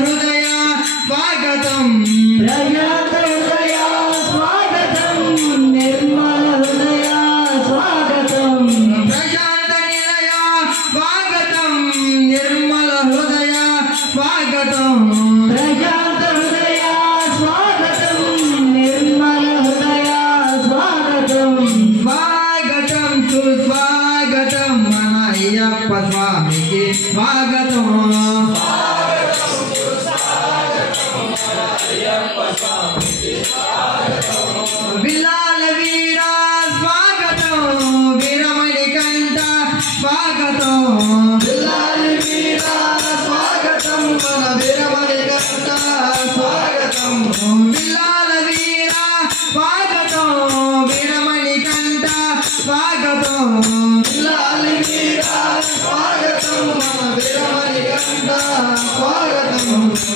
हृदय स्वागतं प्रशांत हृदय स्वागतं निर्मल हृदय स्वागतं प्रशांत निलय स्वागतं निर्मल हृदय स्वागतं प्रशांत हृदय स्वागतं निर्मल हृदय स्वागतं स्वागतं सुस्वागतं मन अय्यप्प स्वामिके स्वागतं बिलाल वीरा स्वागतं वीरमणिकंठ स्वागतं बिलाल वीरा स्वागतं मन वीरमणिकंठ स्वागतं बिलाल वीरा स्वागतं वीरमणिकंठ स्वागतं बिलाल वीरा स्वागतं मन वीरमणिकंठ स्वागतं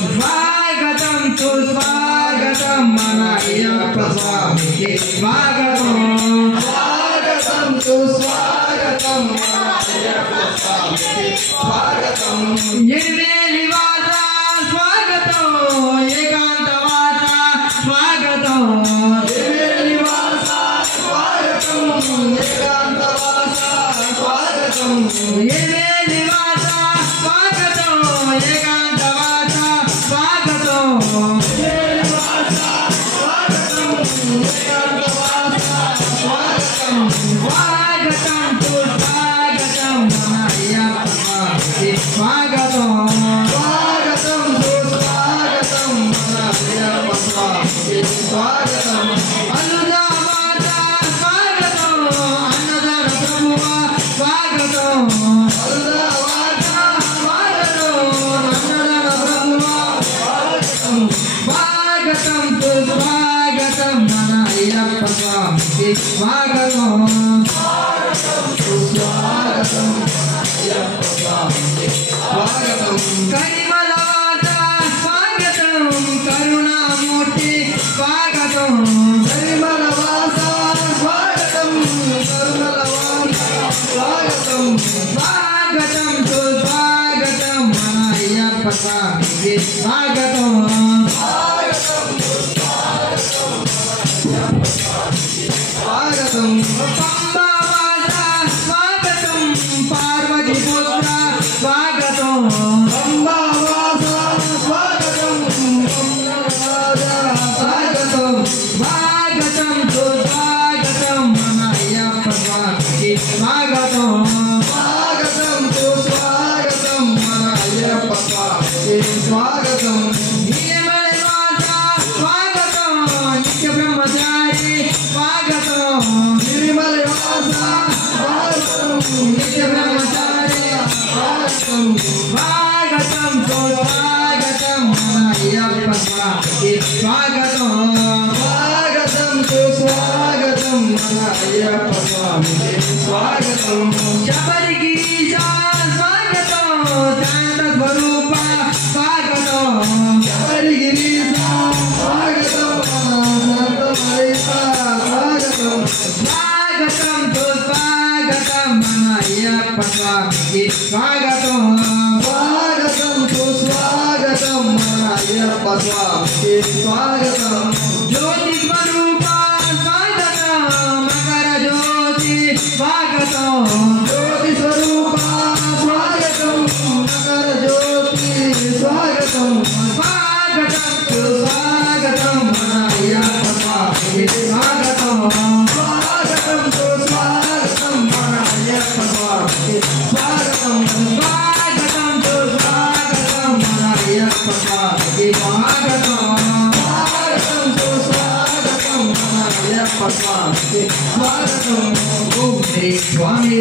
स्वागतं सुस्वागतं मन अय्यप्प स्वामिके स्वागतं स्वागतं सुस्वागतं मन अय्यप्प स्वामिके स्वागतं निर्वेलिवासा स्वागतं एकांतवासा स्वागतं निर्वेलिवासा स्वागतं एकांतवासा स्वागतं निर्वेलिवासा स्वागतं एकांतवासा स्वागतं निर्वेलिवासा स्वागतं एकांतवासा स्वागतं स्वागतं सुस्वागतं मन अय्यप्प स्वामिके स्वागतं स्वागतं सुस्वागतं मन अय्यप्प स्वामिके स्वागतं अनुदामाता स्वागतं अन्नदान प्रभुवा स्वागतं अनुदामाता स्वागतं अन्नदान प्रभुवा स्वागतं स्वागतं सुस्वागतं मन अय्यप्प स्वामिके स्वागतं सुस्वागतं अय्यप्प स्वामिके स्वागतं करिमलवासा स्वागतं करुणामूर्ति स्वागतं करिमलवासा स्वागतं करुणलवासा स्वागतं स्वागतं सुस्वागतं मन अय्यप्प स्वामिके स्वागतं स्वागतं पंबावासा स्वागतं पार्वतीपुत्र स्वागतं पंबावासा स्वागतं स्वागतं स्वागतं सुस्वागतं मन अय्यप्प स्वामिके स्वागतं स्वागतं सुस्वागतं मन अय्यप्प स्वामिके स्वागतं निर्मलवासा स्वागतं नित्य ब्रह्मचारी स्वागतं निर्मलवासा स्वागतं नित्य ब्रह्मचारी स्वागतं स्वागतं सुस्वागतं मन अय्यप्प स्वामिके स्वागतं स्वागतं सुस्वागतं मन अय्यप्प स्वामिके स्वागतं शबरिगिरीशा स्वागतं शांत स्वरूप स्वागतं शबरिगिरीशा स्वागतं शांत स्वरूपा स्वागतं स्वागतं सुस्वागतं मन अय्यप्प स्वामिके स्वागतं स्वागतं सुस्वागतं मन अय्यप्प स्वामिके स्वागतं ज्योति स्वरूपा स्वागतं मकर ज्योति स्वागतं ज्योति स्वरूपा स्वागतं मकर ज्योति स्वागतं स्वागतं सुस्वागतं मन अय्यप्प स्वामिके स्वागतं स्वागतं सुस्वागतं मन अय्यप्प स्वामिके स्वागतं स्वागतं सुस्वागतं मन अय्यप्प स्वामिके स्वागतं स्वागतं सुस्वागतं मन अय्यप्प स्वामिके स्वागतं ओम श्री स्वामी।